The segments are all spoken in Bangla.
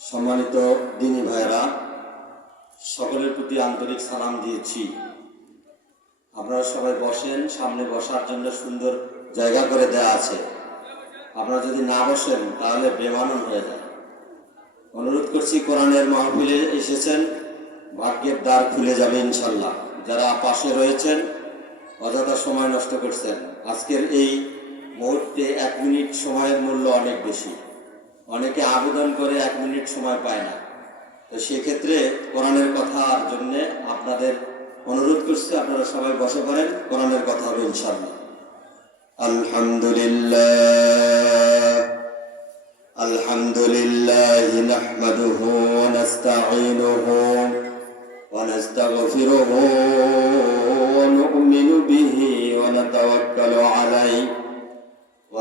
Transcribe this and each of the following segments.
সম্মানিত দিনী ভাইরা, সকলের প্রতি আন্তরিক সালাম দিয়েছি। আপনারা সবাই বসেন, সামনে বসার জন্য সুন্দর জায়গা করে দেয়া আছে। আপনারা যদি না বসেন, তাহলে বেমানন হয়ে যায়। অনুরোধ করছি, কোরআনের মাহফিলে এসেছেন, ভাগ্যের দ্বার খুলে যাবে ইনশাল্লাহ। যারা পাশে রয়েছেন, অযথা সময় নষ্ট করছেন। আজকের এই মুহূর্তে এক মিনিট সময়ের মূল্য অনেক বেশি। অনেকে আবেদন করে এক মিনিট সময় পায় না। তো সেক্ষেত্রে কোরআনের কথার জন্য আপনাদের অনুরোধ করছি, আপনারা সবাই বসে পারেন কোরআনের কথা হবে ইনশাল্লাহ আলহামদুলিল্লাহ। আলহামদুলিল্লাহ নাহমাদুহু ওয়া নাস্তাঈনুহু ওয়া নাস্তাগফিরুহু ওয়া নু'মিনু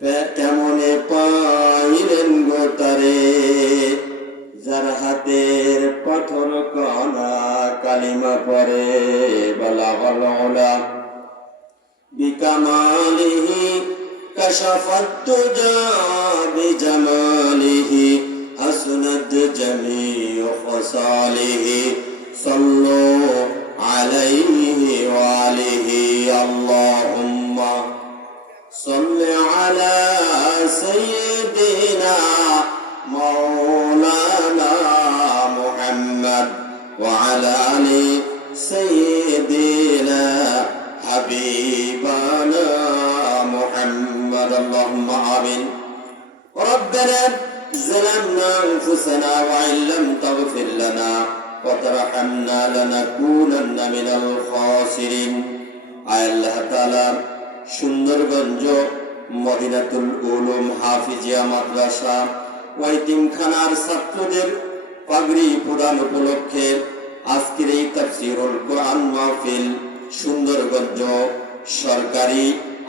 তেমনে পাইলেন গোতারে যার হাতের পাথর কনা কালিমা পরে, বলা হলা বিকামালিহি, কশফত বিজমালিহি আসনত জমি ফসালিহি, সল্লো আলাইহি ওয়া على سيدنا مولانا محمد وعلى آل سيدنا حبيبنا اللهم آمين ربنا ظلمنا أنفسنا وإن لم تغفر لنا وترحمنا لنكونن من الخاسرين আয় আল্লাহ তাআলা সুন্দরগঞ্জ মদিনাতুল উলুম হাফিজিয়া মাদ্রাসা ওয়াইতিমখানার ছাত্রদের পাগড়ি প্রদান উপলক্ষে আজকের এই তাফসিরুল কোরআন মাহফিল সুন্দরগঞ্জ সরকারি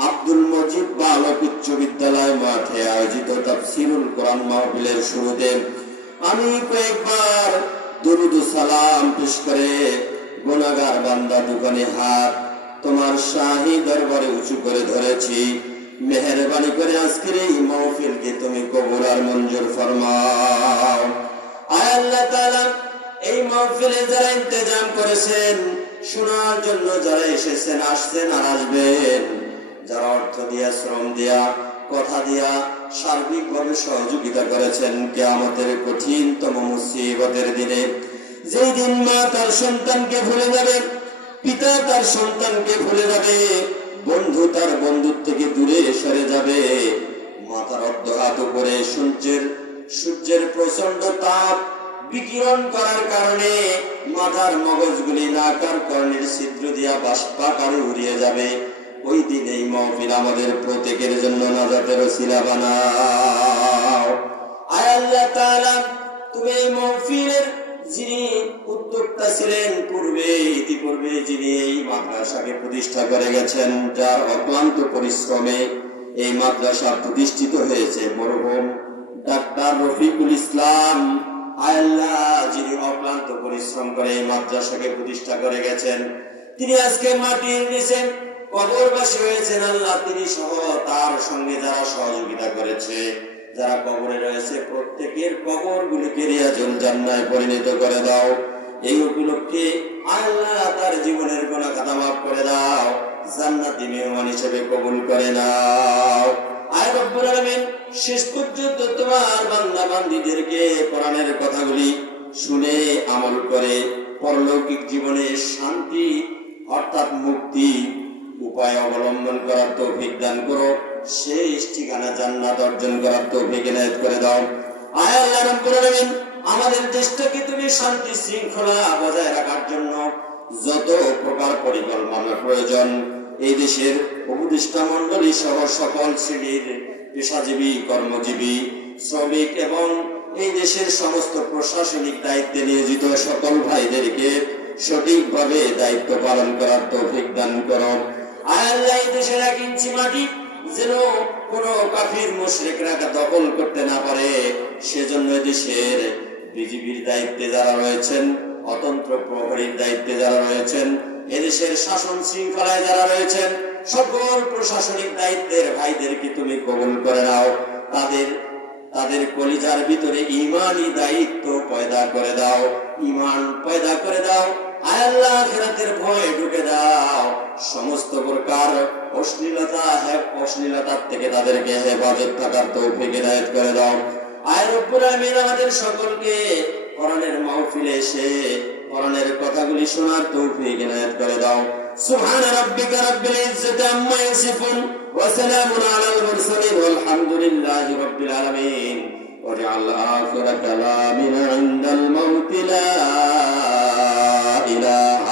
আব্দুল মজিদ বালক উচ্চ বিদ্যালয় মাঠে আয়োজিত তাফসিরুল কোরআন মাহফিলের শুরুতে আমি কয়েকবার দুরুদ সালাম পেশ করে গুনাগার বান্দা দোকানে হাত তোমার শাহী দরবারে উঁচু করে ধরেছি। মেহরবানি করে আজকের এই মাহফিলকে তুমি কবুল আর মঞ্জুর ফরমাও। আয় আল্লাহ তাআলা, এই মাহফিলে যারা ইন্তজাম করেছেন, শোনার জন্য যারা এসেছেন, আসছেন আর আসবেন, যারা অর্থ দিয়া, শ্রম দিয়া, কথা দিয়া সার্বিকভাবে সহযোগিতা করেছেন কেয়ামতের কঠিনতম মুসিবতের দিনে। যেই দিন মা তার সন্তানকে ভুলে যাবে, পিতা তার সন্তানকে ভুলে যাবে বন্ধু তার বন্ধুর থেকে দূরে সরে যাবে। মাথার অর্ধ উপরে সূর্যের সূর্যের প্রচণ্ড তাপ বিকিরণ করার কারণে মাথার মগজগুলি নাকার কর্ণের ছিদ্র দিয়া বাষ্পাকারে উড়িয়ে যাবে। ওই দিন এই মহফিল আমাদের প্রত্যেকের জন্য নাজাতের শিলা বানাও। আয় তুমি এই মহফিলের যিনি উদ্যোক্তা ছিলেন পূর্বে, ইতিপূর্বে যিনি এই মাদ্রাসাকে প্রতিষ্ঠা করে গেছেন, যার অক্লান্ত পরিশ্রমে এই মাদ্রাসা প্রতিষ্ঠিত হয়েছে। মরহুম ডাক্তার রফিকুল ইসলাম আল্লাহ, যিনি অক্লান্ত পরিশ্রম করে এই মাদ্রাসাকে প্রতিষ্ঠা করে গেছেন। তিনি আজকে মাটির নিচে কবরবাসী হয়েছেন। আল্লাহ তিনি সহ তার সঙ্গে যারা সহযোগিতা করেছে। যারা কবরে রয়েছে প্রত্যেকের কবর গুলিকে রিয়াজুল জান্নায় পরিণত করে দাও। এই উপলক্ষে আল্লাহ তার জীবনের গোনা খাতা মাফ করে দাও। জান্নাতি মেহমান হিসেবে কবুল করে নাও। আয় শেষ পর্যন্ত তোমার বান্দা বান্দীদেরকে কোরআনের কথাগুলি শুনে আমল করে পরলৌকিক জীবনে শান্তি অর্থাৎ মুক্তি উপায় অবলম্বন করার তৌফিক দান করো। শেষ ঠিকানা জান্নাত অর্জন করার তৌফিক এনায়েত করে দাও। আয় আল্লাহ রাব্বুল আলামিন, আমাদের দেশটাকে তুমি শান্তি শৃঙ্খলা বজায় রাখার জন্য যত প্রকার পরিকল্পনা প্রয়োজন, এই দেশের উপদেষ্টা মন্ডলী সহ সকল শ্রেণির পেশাজীবী, কর্মজীবী, শ্রমিক এবং এই দেশের সমস্ত প্রশাসনিক দায়িত্বে নিয়োজিত সকল ভাইদেরকে সঠিকভাবে দায়িত্ব পালন করার তৌফিক দান করো। আল্লাহ, এই দেশের এক ইঞ্চি মাটি যেন কোন কাফির মুশরিকরা দখল করতে না পারে, সেজন্য দেশের বিজিবির দায়িত্বে যারা রয়েছেন, অতন্ত্র প্রহরীর দায়িত্বে যারা রয়েছেন, এদেশের শাসন শৃঙ্খলায় যারা রয়েছেন, সকল প্রশাসনিক দায়িত্বের ভাইদেরকে তুমি কবুল করে নাও। তাদের তাদের কলিজার ভিতরে ইমানই দায়িত্ব পয়দা করে দাও, ইমান পয়দা করে দাও। আল্লাহ আখিরাতের ভয় ঢুকে দাও সমস্ত প্রকার অশ্লীলতা হ্যাঁ অশ্লীলতার থেকে তাদেরকে হেফাজত থাকার তৌফিক এনায়েত করে দাও আয় রব্বুল আমিন আমাদের সকলকে কোরআনের মাহফিলে এসে কোরআনের কথাগুলি শোনার তৌফিক এনায়েত করে দাও সুবহান রাব্বিকা রাব্বিল ইজ্জাতি আম্মা ইয়াসিফুন ওয়া সালামুন আলাল মুরসালিন والحمد لله رب العالمين واجعل آخر كلامنا عند الموت لا إله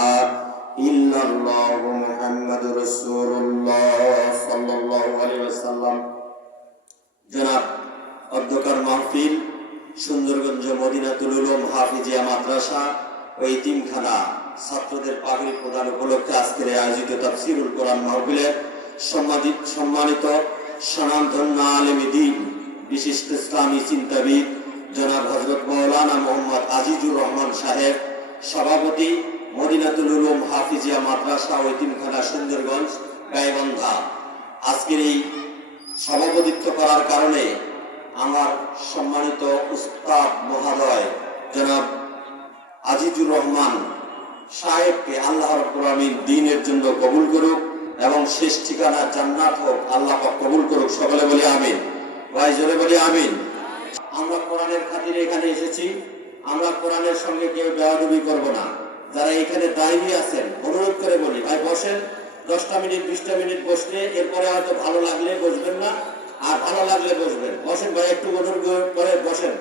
إلا الله محمد رسول الله صلى الله عليه وسلم জনাব অধ্যকার মাহফিল সুন্দরগঞ্জ মদিনাতুল উলুম হাফিজিয়া মাদ্রাসা ও ইতিমখানা ছাত্রদের পাগড়ি প্রদান উপলক্ষে আজকের এই আয়োজিত তাফসিরুল কোরআন মাহফিলে সম্মানিত সম্মানিত সনামধন্য আলেমী দিন বিশিষ্ট ইসলামী চিন্তাবিদ জনাব হজরত মৌলানা মোহাম্মদ আজিজুর রহমান সাহেব সভাপতি মদিনাতুল উলুম হাফিজিয়া মাদ্রাসা ও ইতিমখানা সুন্দরগঞ্জ, গাইবান্ধা। আজকের এই সভাপতিত্ব করার কারণে আমার সম্মানিত উস্তাদ মহাদয়, জনাব আজিজুর রহমান সাহেবকে আল্লাহ রাব্বুল দিনের জন্য কবুল করুক এবং শেষ ঠিকানা জান্নাত হোক, আল্লাহ কবুল করুক। সকলে বলি আমিন। ভাই, জোরে বলি আমিন। আমরা কোরআনের খাতিরে এখানে এসেছি। আমরা কোরআনের সঙ্গে কেউ বেয়াদবি করব না। যারা এখানে দায়ী আছেন, অনুরোধ করে বলি, ভাই বসেন, দশটা মিনিট, বিশটা মিনিট বসলে এরপরে হয়তো ভালো লাগলে বসবেন না, আর ভালো লাগলে বসবেন। বসেন ভাই, একটু অনুগ্রহ করে বসেন।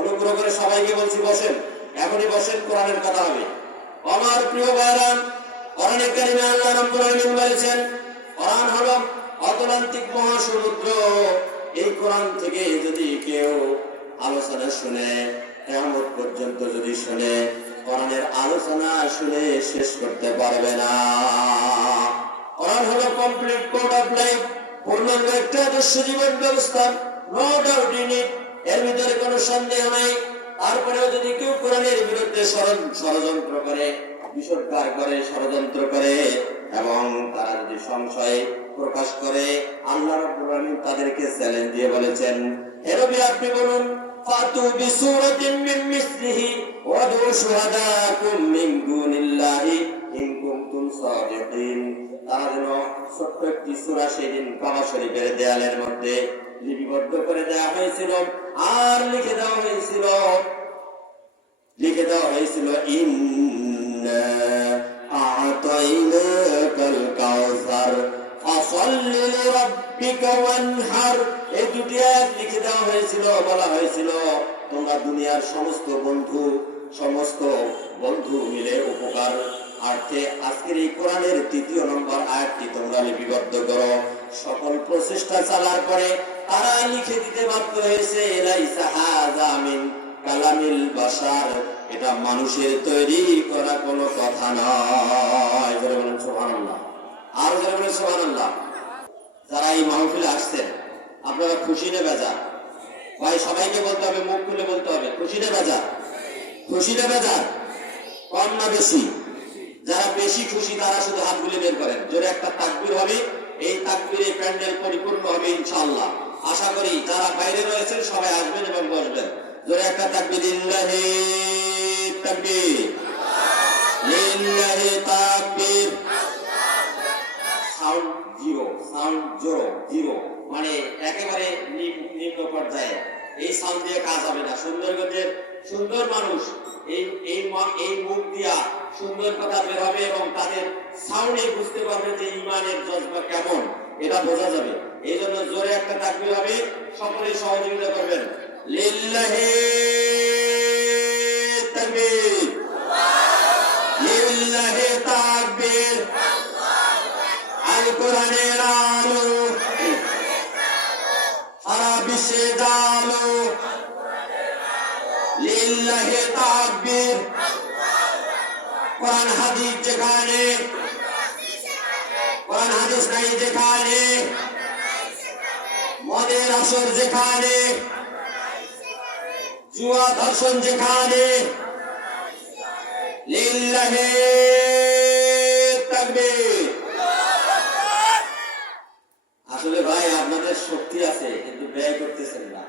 অনুগ্রহ করে সবাইকে বলছি বসেন। এখনই বসেন, কোরআনের কথা হবে। আমার প্রিয় ভাইরাম কোরআনের কারিমে আল্লাহ রাব্বুল আলামিন বলেছেন, কোরআন হলো অতলান্তিক মহাসমুদ্র। এই কোরআন থেকে যদি কেউ আলোচনা শুনে কেমন পর্যন্ত যদি শুনে, কোরআনের আলোচনা শুনে শেষ করতে পারবে না। কোরআন হলো কমপ্লিট কোড অফ লাইফ পূর্ণাঙ্গ একটা আদর্শ জীবন ব্যবস্থা নো ডাউট ইন ইট এর ভিতরে কোনো সন্দেহ নাই। তারপরেও যদি কেউ কোরআনের বিরুদ্ধে ষড়যন্ত্র করে, বিষোদ্গার করে, ষড়যন্ত্র করে, এবং তারা যদি সংশয় প্রকাশ করে, আল্লাহ রাব্বুল আলামিন তাদেরকে চ্যালেঞ্জ দিয়ে বলেছেন নবী, আপনি বলুন ফাতু বিসূরাতিন মিন মিসলিহি ওয়াদু শুহাদাকুম মিন দুনিল্লাহি ইন কুনতুম সাদিকিন তারা যেন ছোট্ট একটি সূরা সেদিন কাবা শরীফের দেয়ালের মধ্যে লিপিবদ্ধ করে দেওয়া হয়েছিল। আর লিখে দেওয়া হয়েছিল, লিখে দেওয়া হয়েছিল, ইন্না আ'তাইনাকাল কাউসার ফাসাল্লি লিরাব্বিকা ওয়ানহার বলা হয়েছিল, তোমরা দুনিয়ার সমস্ত বন্ধু সমস্ত বন্ধু মিলে উপকার আর্থে। আজকের এই কোরআনের তৃতীয় নম্বর আয়াতটি তোমরা লিপিবদ্ধ করো। সকল প্রচেষ্টা চালার পরে লিখে দিতে বাধ্য হয়েছে হাযা কালামিল বাসার এটা মানুষের তৈরি করা কোনো কথা নয়। আর যারা এই মাহফিলে আসছেন, আপনারা খুশি না বেজা ভাই, সবাইকে বলতে হবে, মুখ খুলে বলতে হবে। খুশি না বেজা খুশি না বেজা কম না বেশি? যারা বেশি খুশি, তারা শুধু হাতগুলি বের করেন। জোরে একটা তাকবির হবে, এই তাকবিরে প্যান্ডেল পরিপূর্ণ হবে ইনশাআল্লাহ। আশা করি যারা বাইরে রয়েছেন, সবাই আসবেন এবং বসবেন। জোরে একটা তাকবির লিল্লাহি তাকবীর। লিল্লাহি তাকবীর। Sound zero sound zero zero. মানে একেবারে নিম্ন পর্যায়ে। এই সাউন্ড দিয়ে কাজ হবে না। সুন্দরগঞ্জের সুন্দর মানুষ এই এই এই মুখ দিয়া সুন্দর কথা বের হবে এবং তাদের সাউন্ডে বুঝতে পারবে যে ইমানের জজবা কেমন। এটা বোঝা যাবে। এই জন্য জোরে একটা তাকবির হবে। সকলে সহযোগিতা করবেন। লিল্লাহি তাকবীর। লিল্লাহি তাকবীর। আল কোরআনের আলো বিশ্বে জালো লিল্লাহি তাকবীর। কোরআন হাদিস যেখানে, কোরআন হাদিস নাই যেখানে, মদের আসর যেখানে জুয়া ধর্ষণ যেখানে তাকবীর আসলে ভাই আপনাদের শক্তি আছে কিন্তু ব্যয় করতেছেন না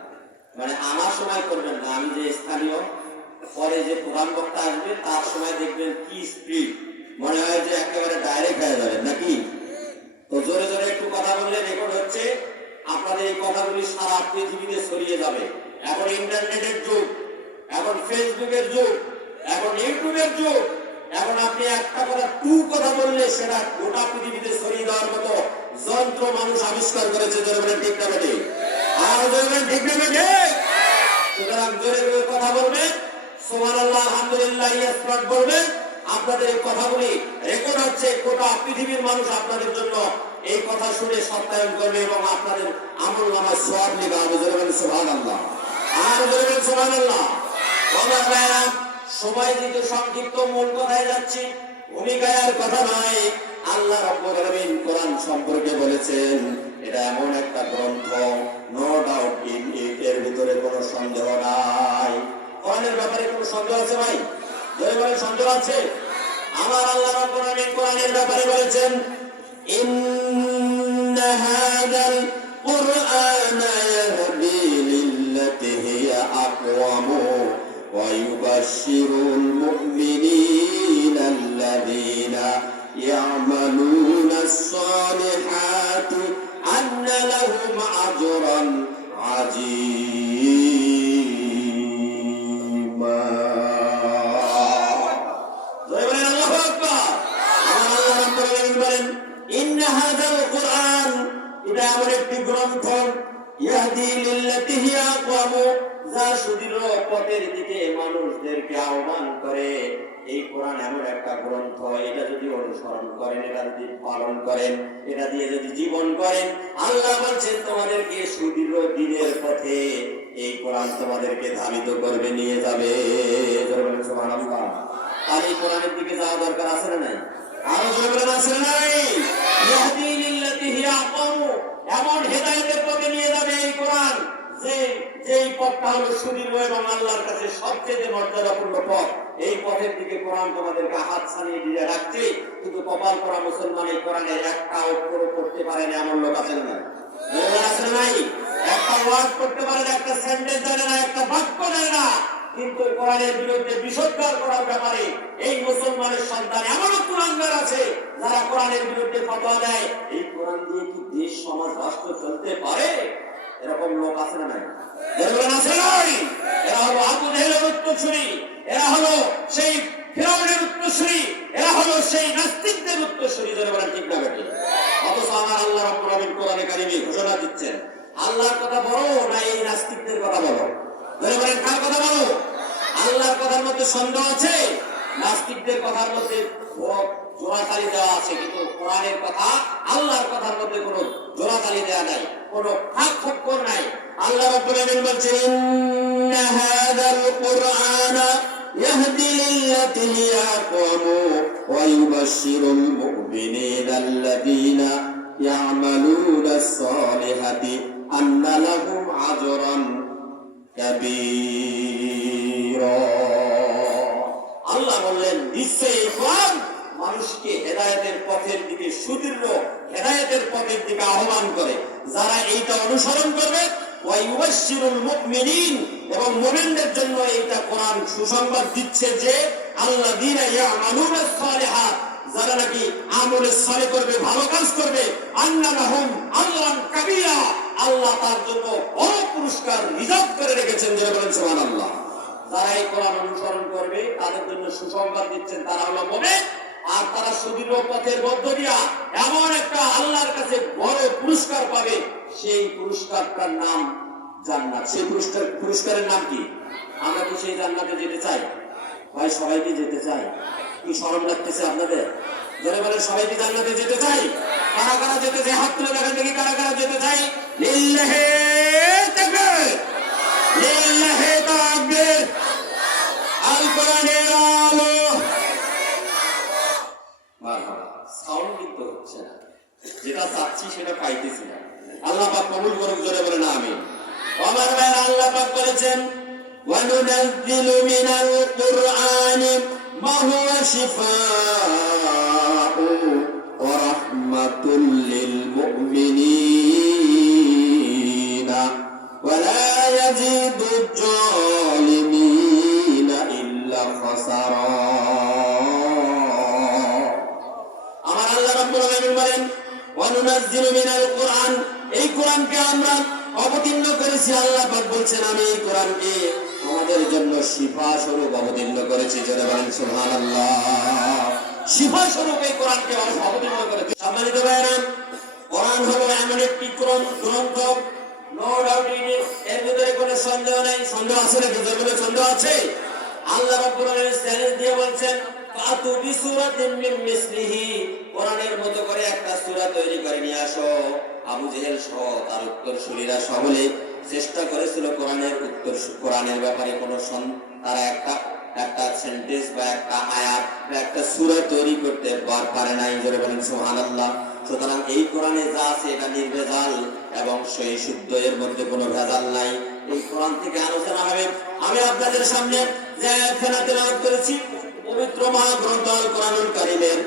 মানে আমার সময় করবেন না। আমি যে স্থানীয়, পরে যে প্রধান বক্তা আসবে, তার সময় দেখবেন কি স্পিড মনে হয় যে একেবারে ডাইরেক্ট হয়ে যাবেন নাকি? তো জোরে জোরে একটু কথা বললে রেকর্ড হচ্ছে, আপনাদের এই কথাগুলি সারা পৃথিবীতে ছড়িয়ে যাবে। এখন ইন্টারনেটের যুগ, এখন ফেসবুকের যুগ, এখন ইউটিউবের যুগ। এখন আপনি একটা কথা, টু কথা বললে সেটা গোটা পৃথিবীতে ছড়িয়ে দেওয়ার মতো যন্ত্র মানুষ আবিষ্কার করেছে বলেন ঠিক না বেটে আর বলেন ঠিক না বেটে সুতরাং জোরে জোরে কথা বলবেন সোমান আল্লাহ আলহামদুলিল্লাহ ইয়াসমাত বলবেন আপনাদের এই কথাগুলি রেকর্ড হচ্ছে, গোটা পৃথিবীর মানুষ আপনাদের জন্য এই কথা শুনে সত্যায়ন করবে এবং আপনাদের আমল নামায় সব নিবে। আমি জোরে বলেন সোহান আল্লাহ আর জোরে বলেন সোহান আল্লাহ আমার সময় দিতে সংক্ষিপ্ত মূল কথায় যাচ্ছি। ভূমিকায় আর কথা নয় আল্লাহ রাব্বুল আলামিন কোরআন সম্পর্কে বলেছেন এটা এমন একটা গ্রন্থ নো ডাউট ইন ইট এর ভিতরে কোনো সন্দেহ নাই কোরআনের ব্যাপারে কোনো সন্দেহ আছে ভাই জয় বলে সন্দেহ আছে আমার আল্লাহ রাব্বুল আলামিন কোরআনের ব্যাপারে বলেছেন إن هذا القرآن يهدي للتي هي أقوم ويبشر المؤمنين الذين يعملون الصالحات أن لهم أجرا عظيما জয় বলেন আল্লাহু আকবার আমার আল্লাহ রাব্বুল আলামিন বলেন ইন্না হাযাল কুরআন এটা এমন একটি গ্রন্থ ইয়াহদি লিল্লাতি হিয়া আকওয়াম যা সুদৃঢ় পথের দিকে মানুষদেরকে আহ্বান করে এই কোরআন এমন একটা গ্রন্থ, এটা যদি অনুসরণ করেন, এটা যদি পালন করেন, এটা দিয়ে যদি জীবন করেন, আল্লাহ বলছেন তোমাদেরকে সুদৃঢ় দিনের পথে এই কোরআন তোমাদেরকে ধাবিত করবে, নিয়ে যাবে। আর এই কোরআনের দিকে যাওয়া দরকার আছে না নাই? আরও বলেন, আছে নাই? এমন হেদায়েতের পথে নিয়ে যাবে এই কোরআন। যে পথটা হলো সুদীর্ঘ এবং আল্লাহর কাছে সবচেয়ে মর্যাদাপূর্ণ পথ, এই পথের দিকে কোরআন তোমাদেরকে হাত দিয়ে রাখছে। কিন্তু কপাল করা মুসলমান এই একটা অক্ষর করতে পারে না, এমন লোক আছেন না। আছে নাই? একটা ওয়ার্ড করতে পারে না, একটা সেন্টেন্স জানে না, একটা বাক্য জানে না। কিন্তু কোরআনের বিরুদ্ধে বিষোদ্গার করার ব্যাপারে এই মুসলমানের সন্তান এমনও কোরআনগার আছে, যারা কোরআনের বিরুদ্ধে ফতোয়া দেয়। এই কোরআন দিয়ে কি দেশ, সমাজ, রাষ্ট্র চলতে পারে? এরকম লোক আছে না নাই? আছে নাই? এরা হলো আবু উত্তরসূরি, এরা হলো সেই ফেরাউনের উত্তরসূরি, এরা হলো সেই নাস্তিকদের উত্তরসূরি বলেন ঠিক না বেটি অথচ আমার আল্লাহ রাব্বুল আলামিন কোরআনে কারিমে ঘোষণা দিচ্ছেন, আল্লাহর কথা বলো না এই নাস্তিকদের কথা বলো? যারা বলেন কার কথা বলো? আল্লাহর কথার মধ্যে সন্দেহ আছে? নাস্তিকদের কথার মধ্যে জোড়াতালি দেওয়া আছে, কিন্তু কোরআনের কথা, আল্লাহর কথার মধ্যে কোনো জোড়াতালি দেওয়া নাই, কোনো ফাঁক ফক্কর নাই। আল্লাহ রাব্বুল আলামিন বলছেন, ইন্না হাযাল কুরআনা ইয়াহদি লিল্লাতি হিয়া আকওয়াম ওয়া ইউবাশশিরুল মুমিনিনা আল্লাযীনা ইয়া'মালুনা আস-সালিহাতি আন্না লাহুম আজরান কাবীরা। আল্লাহ বললেন, নিশ্চয়ই মানুষকে হেদায়েতের পথের দিকে সুদৃঢ়, হেদায়েতের পথের দিকে আহ্বান করে। যারা এইটা অনুসরণ করবে করবে, ভালো কাজ করবে আল্লাহ কাবিরা, আল্লাহ তার জন্য পুরস্কার রিজার্ভ করে রেখেছেন যারা এই কোরআন অনুসরণ করবে, তাদের জন্য সুসংবাদ দিচ্ছেন, তারা হলো মোমেন। আর তারা সুদৃঢ় পথের মধ্য দিয়া এমন একটা আল্লাহর কাছে বড় পুরস্কার পাবে, সেই পুরস্কারটার নাম জান্নাত। সেই পুরস্কার পুরস্কারের নাম কি? আমরা কি সেই জান্নাতে যেতে চাই? ভাই সবাই কি যেতে চাই। কি শরম লাগতেছে আপনাদের? যারা বলে সবাই কি জান্নাতে যেতে চাই? কারা কারা যেতে চাই? হাত তুলে দেখেন দেখি কারা কারা যেতে চাই। লিল্লাহে তাকবীর। লিল্লাহে আলো মারহাবা সাউন্ড কিন্তু হচ্ছে না যেটা চাচ্ছি সেটা পাইতেছি না আল্লাহ পাক কবুল করুক জোরে বলে না আমি আমার ভাই আল্লাহ পাক বলেছেন وننزل من القرآن ما هو شفاء কুরআন এই কোরআনকে আমরা অবতীর্ণ করেছি, আল্লাহ পাক বলছেন, আমি এই কোরআনকে তোমাদের জন্য শিফা স্বরূপ অবতীর্ণ করেছি। যারা বলেন, সুবহানাল্লাহ। শিফা স্বরূপ এই কোরআনকে অবতীর্ণ করেছি। সম্মানিত ভাইরা কোরআন হলো এমন একটি গ্রন্থ নো ডাউট এর ভিতরে কোনো সন্দেহ নেই। সন্দেহ আছে নাকি? সন্দেহ আছে? আল্লাহ রাব্বুল আলামিন দিয়ে বলছেন ফাতু বিসূরাতিন মিন মিসলিহি। কোরআনের মতো করে একটা সূরা তৈরি করে নিয়ে আসো। আবু জেহেল সহ তার উত্তরসূরিরা সকলে চেষ্টা করেছিল কোরআনের উত্তর কোরআনের ব্যাপারে কোনো তারা একটা একটা সেন্টেন্স বা একটা আয়াত একটা সূরা তৈরি করতে পার- নাই। জোরে বলেন, সুবহানাল্লাহ। সুতরাং এই কোরআনে যা আছে এটা নির্ভেজাল এবং সেই শুদ্ধ এর মধ্যে কোনো ভেজাল নাই। এই কোরআন থেকে আলোচনা হবে। আমি আপনাদের সামনে যে তেলাওয়াত করেছি পবিত্র মহাগ্রন্থ আল কোরআনুল কারীমের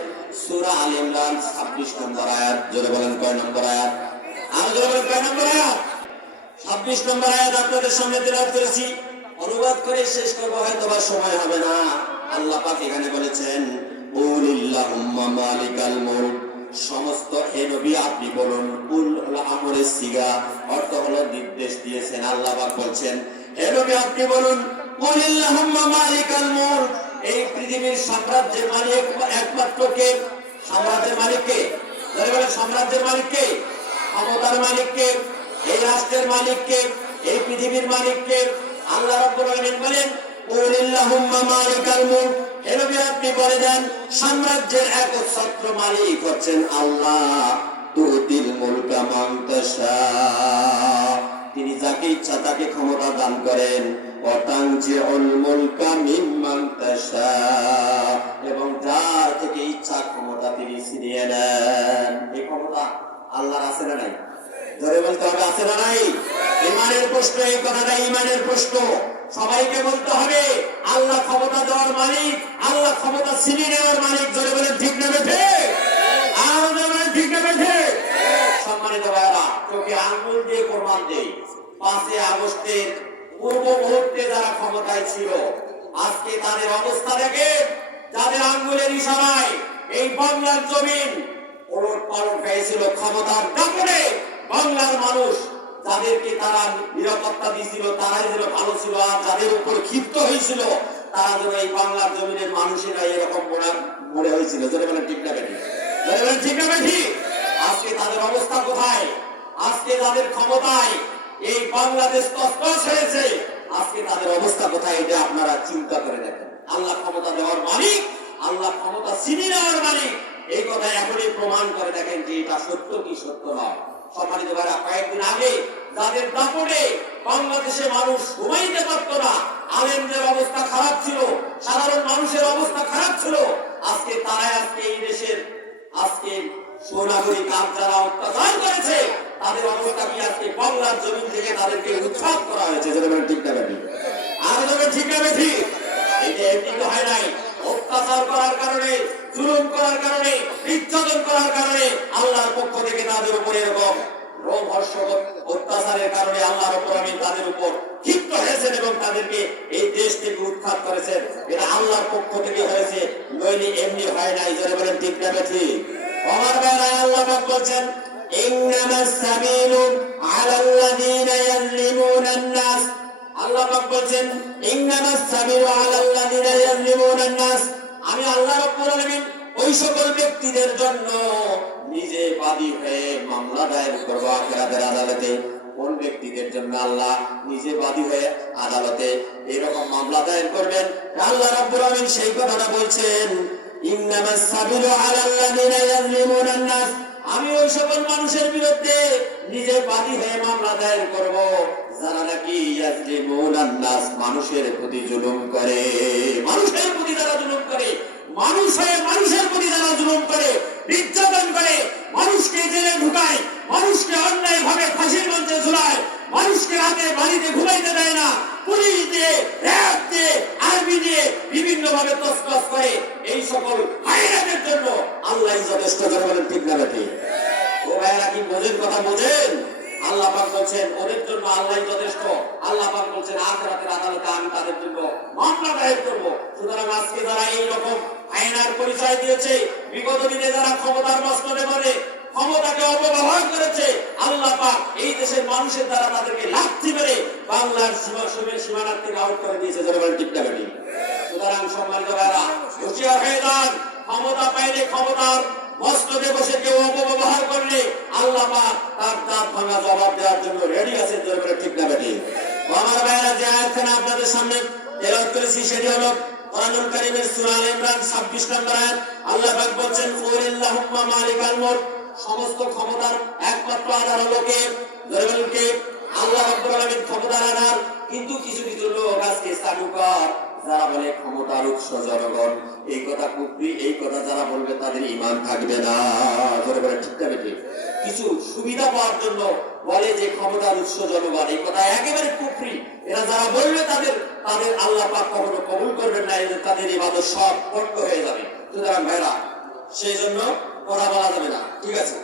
সূরা আল ইমরান 26 নম্বর আয়াত। জোরে বলেন কয় নম্বর আয়াত? আর জোরে বলেন কয় নম্বর আয়াত? 26 নম্বর আয়াত আপনাদের সামনে তেলাওয়াত করেছি। অনুবাদ করে শেষ করব হয়তো বা সময় হবে না। আল্লাহ পাক এখানে বলেছেন উলিল্লাহুম্মা মালিকাল মুলক। সমস্ত হে নবী, আপনি বলুন, উল আমরের সিগা। অর্থ হলো নির্দেশ দিয়েছেন। আল্লাহ পাক বলছেন, হে নবী, আপনি বলুন উলিল্লাহুম্মা মালিকাল মুলক। এই পৃথিবীর সাম্রাজ্যের মালিক একমাত্র কে? সাম্রাজ্যের মালিক কে? বলে সাম্রাজ্যের মালিক কে? ক্ষমতার মালিক কে? এই রাষ্ট্রের মালিককে এই পৃথিবীর মালিককে আল্লাহ বলেন আপনি বলে সাম্রাজ্যের মালিক হচ্ছেন আল্লাহ। তুতিল মুলকা তিনি যাকে ইচ্ছা তাকে ক্ষমতা দান করেন। এবং যার থেকে ইচ্ছা ক্ষমতা তিনি ছিনিয়ে নেন। এই ক্ষমতা আল্লাহর আছে না নাই? ধরে বলতে হবে, আছে না নাই? ইমানের প্রশ্ন, এই কথাটা ইমানের প্রশ্ন। সবাইকে বলতে হবে, আল্লাহ ক্ষমতা দেওয়ার মালিক, আল্লাহ ক্ষমতা ছিনিয়ে নেওয়ার মালিক ধরে বলে ঠিক না বেঠে? আর বলে ঠিক না বেঠে? সম্মানিত ভাইরা চোখে আঙ্গুল দিয়ে প্রমাণ দেই। পাঁচই আগস্টের পূর্ব মুহূর্তে যারা ক্ষমতায় ছিল, আজকে তাদের অবস্থা দেখে যাদের আঙ্গুলের ইশারায় এই বাংলার জমিন ওলট পালট হয়েছিল ক্ষমতার দাপড়ে বাংলার মানুষ যাদেরকে তারা নিরাপত্তা দিয়েছিল, তারাই যেন ভালো ছিল আর যাদের উপর ক্ষিপ্ত হয়েছিল, তারা যেন এই বাংলার জমিনের মানুষেরা এরকম মনে মনে হয়েছিল। যেটা বলেন, ঠিক বেঠি? যেটা বলেন বেঠি? আজকে তাদের অবস্থা কোথায়? আজকে তাদের ক্ষমতায় এই বাংলাদেশ তসতস হয়েছে আজকে তাদের অবস্থা কোথায় এটা আপনারা চিন্তা করে দেখেন আল্লাহ ক্ষমতা দেওয়ার মালিক আল্লাহ ছিনিয়ে নেওয়ার মালিক এই কথা এখনই প্রমাণ করে দেখেন যে এটা সত্য কি সত্য নয়। সম্মানিত ভাইরা, কয়েকদিন আগে যাদের দাপটে বাংলাদেশে মানুষ ঘুমাইতে পারত না, আলেমদের অবস্থা খারাপ ছিল, সাধারণ মানুষের অবস্থা খারাপ ছিল, আজকে তারাই আজকে এই দেশের আজকে সোনাগরিক আজ যারা অত্যাচার করেছে, তাদের অবস্থা কি আজকে বাংলার জমিন থেকে তাদেরকে উৎখাত করা হয়েছে? বলেন ঠিক না, বেঠি। আর ঠিক না, বেঠি। এটা এমনি তো হয় নাই। অত্যাচার করার কারণে জুলুম করার কারণে নির্যাতন করার কারণে আল্লাহর পক্ষ থেকে তাদের উপর এরকম রোমহর্ষ অত্যাচারের কারণে আল্লাহর উপর আমি তাদের উপর ক্ষিপ্ত হয়েছেন এবং তাদেরকে এই দেশ থেকে উৎখাত করেছেন এটা আল্লাহর পক্ষ থেকে হয়েছে নইলে এমনি হয় নাই যারা বলেন ঠিক না ঠিক আমার বেলায় আল্লাহ পাক বলছেন إنما السبيل على الذين يظلمون الناس আল্লাহ পাক বলছেন ইন্নামাস সাবিলু আলাল্লাযিনা ইয়াযলিমুনান নাস আমি আল্লাহ রাব্বুল আলামিন ওই সকল ব্যক্তিদের জন্য নিজে বাদী হয়ে মামলা দায়ের করব আখিরাতের আদালতে। কোন ব্যক্তিদের জন্য আল্লাহ নিজে বাদী হয়ে আদালতে এরকম মামলা দায়ের করবেন? আল্লাহ রাব্বুল আলামিন সেই কথাটা বলছেন ইন্নামাস সাবিলু আলাল্লাযিনা ইয়াযলিমুনান নাস আমি ওই সকল মানুষের বিরুদ্ধে নিজে বাদী হয়ে মামলা দায়ের করব। যারা নাকি নাস? মানুষের প্রতি জুলুম করে। মানুষের প্রতি যারা জুলুম করে, মানুষ হয়ে মানুষের প্রতি যারা জুলুম করে, নির্যাতন করে, মানুষকে জেলে ঢুকায়, মানুষকে অন্যায় ভাবে ফাঁসির মঞ্চে ঝুলায়, মানুষকে রাতে বাড়িতে ঘুমাইতে দেয় না। পুলিশ দিয়ে, র্যাব দিয়ে, আর্মি দিয়ে বিভিন্ন ভাবে তসতস করে এই সকল হাইরানের জন্য আল্লাহ যথেষ্ট করে বলেন ঠিক না বেটি ও ভাইরা কি বোঝেন কথা বোঝেন আল্লাহ পাক বলছেন, ওদের জন্য আল্লাহ যথেষ্ট। আল্লাহ পাক বলছেন, আখরাতের আদালতে আমি তাদের জন্য মামলা দায়ের করব। সুতরাং আজকে যারা এই রকম আইনার পরিচয় দিয়েছে, বিগত দিনে যারা ক্ষমতার মস্তনে মানে ক্ষমতাকে অপব্যবহার করেছে, আল্লাহ পাক এই দেশের মানুষের দ্বারা তাদেরকে লাথি মেরে বাংলার সীমা সীমা সীমানার থেকে আউট করে দিয়েছে বলেন ঠিক সুতরাং সম্মানিত ভাইরা, হুঁশিয়ার হয়ে যান। ক্ষমতা পাইলে ক্ষমতার মস্তকে বসে কেউ অপব্যবহার করলে আল্লাহ তার দাঁত ভাঙা জবাব দেওয়ার জন্য রেডি আছে ঠিক না বেটি আমার ভাইরা যে আয়াতখানা আপনাদের সামনে তেলাওয়াত করেছি, সেটি হলো কোরআনুল কারীমের ইমরান 26 নম্বর আয়াত। আল্লাহ পাক বলছেন কুলিল্লাহুম্মা মালিকাল মুলক সমস্ত ক্ষমতার একমাত্র আধার হলো কে? বলুন কে? আল্লাহ রাব্বুল আলামিন ক্ষমতার আধার। কিন্তু কিছু কিছু লোক আজকে চালুকার যারা বলে ক্ষমতার উৎস জনগণ, এই কথা কুকরি এই কথা যারা বলবে তাদের ইমান থাকবে না। ধরে বলে ঠিক না কিছু সুবিধা পাওয়ার জন্য বলে যে ক্ষমতার উৎস জনগণ, এই কথা একেবারে কুকরি এরা যারা বলবে তাদের তাদের আল্লাহ পাক কখনো কবুল করবেন না এদের তাদের ইবাদত সব পণ্য হয়ে যাবে। সুতরাং ভাইরা, সেই জন্য কথা বলা যাবে না, ঠিক আছে?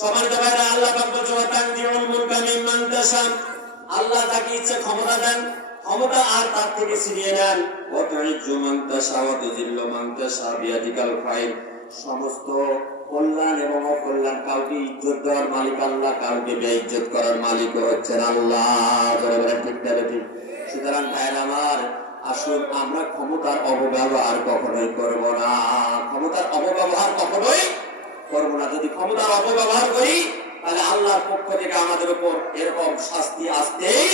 সম্মানিত ভাইরা, আল্লাহ পাক বলছে আল্লাহ তাকে ইচ্ছে ক্ষমতা দেন ক্ষমতা আর তার থেকে ছিনিয়ে নেন। সমস্ত কল্যাণ এবং অকল্যাণ কাউকে ইজ্জত দেওয়ার মালিক আল্লাহ, কাউকে বেইজ্জত করার মালিক হচ্ছেন আল্লাহ। সুতরাং ভাইরা আমার, আসুন আমরা ক্ষমতার অপব্যবহার কখনোই করব না। ক্ষমতার অপব্যবহার কখনোই করব না। যদি ক্ষমতার অপব্যবহার করি, তাহলে আল্লাহর পক্ষ থেকে আমাদের উপর এরকম শাস্তি আসতেই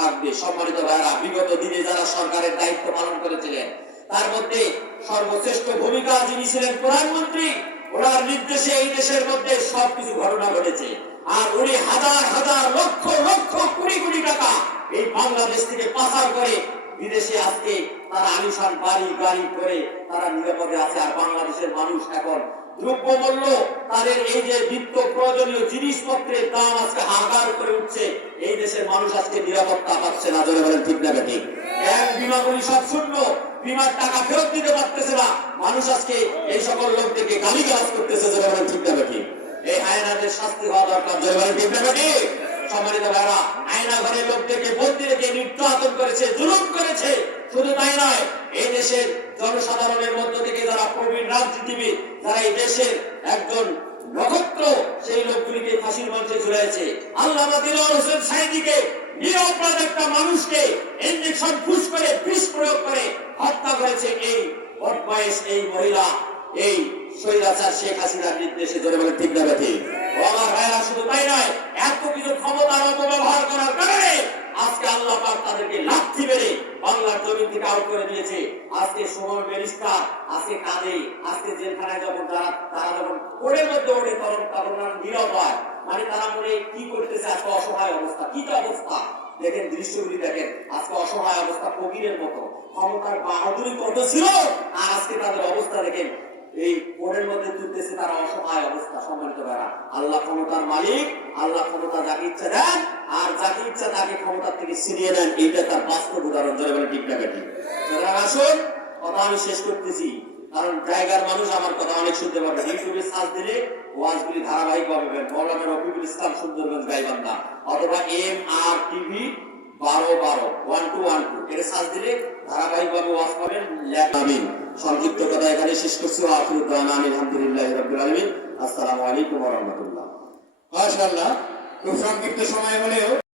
থাকবে। সম্মানিত ভাইরা বিগত দিনে যারা সরকারের দায়িত্ব পালন করেছিলেন, তার মধ্যে সর্বশ্রেষ্ঠ ভূমিকা যিনি ছিলেন প্রধানমন্ত্রী, ওনার নির্দেশে এই দেশের মধ্যে সবকিছু ঘটনা ঘটেছে। আর উনি হাজার হাজার লক্ষ লক্ষ, কোটি কোটি টাকা এই বাংলাদেশ থেকে পাচার করে বিদেশে আজকে তারা আলিশান বাড়ি, গাড়ি করে তারা নিরাপদে আছে। আর বাংলাদেশের মানুষ এখন দ্রব্যমূল্য তাদের এই যে নিত্য প্রয়োজনীয় জিনিসপত্রের দাম আজকে হাহাকার করে উঠছে, এই দেশের মানুষ আজকে নিরাপত্তা পাচ্ছে না, জোরে বলেন ঠিক না ঠিক এক বিমাগুলি সব শূন্য, বিমার টাকা ফেরত দিতে পারতেছে না, মানুষ আজকে এই সকল লোকদেরকে গালি গালাজ করতেছে, জোরে বলেন ঠিক না ঠিক এই আয়নাদের শাস্তি হওয়া দরকার, জোরে বলেন ঠিক না ঠিক সম্মানিত ভাইরা আয়না ঘরের লোকদেরকে বন্দি রেখে নির্যাতন করেছে, জুলুম করেছে, শুধু তাই নয়, এই দেশের জনসাধারণের মধ্য থেকে যারা প্রবীণ রাজনীতিবিদ, যারা এই দেশের একজন নক্ষত্র, সেই লোকগুলিকে ফাঁসির মঞ্চে ঝুলেছে আল্লাহ হোসেন নিরপরাধ একটা মানুষকে ইঞ্জেকশন করে বিষ প্রয়োগ করে হত্যা করেছে এই বদমাইশ এই মহিলা, এই স্বৈরাচার শেখ হাসিনার নির্দেশে জোরে বলে ঠিক না আমার ভাইরা, শুধু তাই নয়, এত কিছু ক্ষমতার অপব্যবহার করার কারণে আজকে আল্লাহ পাক তাদেরকে লাথি মেরে বাংলার জমিন থেকে আউট করে দিয়েছে। আজকে সময় ব্যারিস্টার, আজকে কাঁদে, আজকে জেলখানায় যখন তারা তারা যখন কোড়ের মধ্যে ওঠে, তখন তখন তারা নীরব হয়। মানে তারা মনে কি করতেছে, আজকে অসহায় অবস্থা, কি অবস্থা? দেখেন দৃশ্যগুলি দেখেন, আজকে অসহায় অবস্থা ফকিরের মতো। ক্ষমতার বাহাদুরি কত ছিল, আর আজকে তাদের অবস্থা দেখেন এই কোণের মধ্যে তুলতেছে তারা অসহায় অবস্থা, সম্মানিত করা আল্লাহ ক্ষমতার মালিক, আল্লাহ ক্ষমতা যাকে ইচ্ছা দেন, আর যাকে ইচ্ছা তাকে ক্ষমতার থেকে ছিনিয়ে নেন, এইটা তার বাস্তব উদাহরণ ধরে বলে ঠিক ঠিক আসুন, কথা আমি শেষ করতেছি। কারণ জায়গার মানুষ আমার কথা অনেক শুনতে পারবে ইউটিউবে সার্চ দিলে ওয়াজগুলি ধারাবাহিক ভাবে মৌলানা রফিকুল ইসলাম সুন্দরগঞ্জ গাইবান্ধা, অথবা এম আর টিভি বারো বারো ওয়ান টু ওয়ান টু এটা সার্চ দিলে ধারাবাহিক ভাবে ওয়াজ লেখ আমিন। সংক্ষিপ্ত কথা এখানে শেষ করছি। আখির দাওয়ানা আলহামদুলিল্লাহ রাব্বিল আলামিন। আসসালামু আলাইকুম রাহমাতুল্লাহ। মাশাআল্লাহ, খুব সংক্ষিপ্ত সময় হলেও